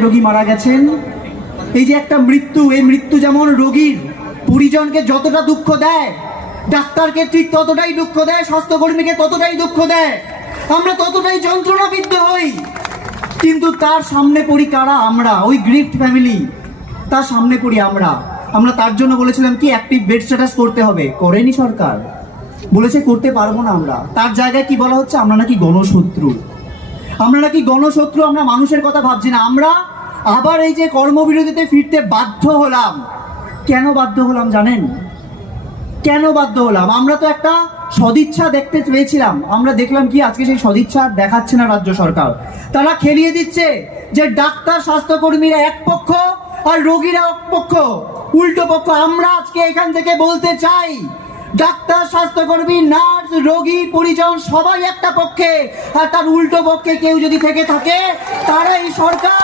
রোগী মারা গেছেন, এই যে একটা মৃত্যু, এই মৃত্যু যেমন রোগীর পরিজনকে যতটা দুঃখ দেয়, ডাক্তারকে ঠিক ততটাই দুঃখ দেয়, স্বাস্থ্যকর্মীকে ততটাই দুঃখ দেয়, আমরা ততটাই যন্ত্রণাবিদ্ধ হই। কিন্তু তার সামনে পড়ি কারা? আমরা, ওই গ্রিফট ফ্যামিলি, তার সামনে পড়ি আমরা। আমরা তার জন্য বলেছিলাম কি অ্যাক্টিভ বেড স্ট্যাটাস করতে হবে, করেনি সরকার, বলেছে করতে পারবো না আমরা। তার জায়গায় কি বলা হচ্ছে? আমরা নাকি গণশত্রু, আমরা নাকি গণশত্রু, আমরা মানুষের কথা ভাবছি না। আমরা আবার এই যে কর্মবিরতিতে ফিরতে বাধ্য হলাম, কেন বাধ্য হলাম জানেন? কেন বাধ্য হলাম? আমরা তো একটা সদিচ্ছা দেখতে পেয়েছিলাম, আমরা দেখলাম কি আজকে সেই সদিচ্ছা দেখাচ্ছে না রাজ্য সরকার। তারা খেলিয়ে দিচ্ছে যে ডাক্তার স্বাস্থ্যকর্মীরা এক পক্ষ আর রোগীরা এক পক্ষ, উল্টো পক্ষ। আমরা আজকে এখান থেকে বলতে চাই, ডাক্তার স্বাস্থ্যকর্মী নার্স রোগী পরিজন সবাই একটা পক্ষে, আর তার উল্টো পক্ষে কেউ যদি থেকে থাকে তারা এই সরকার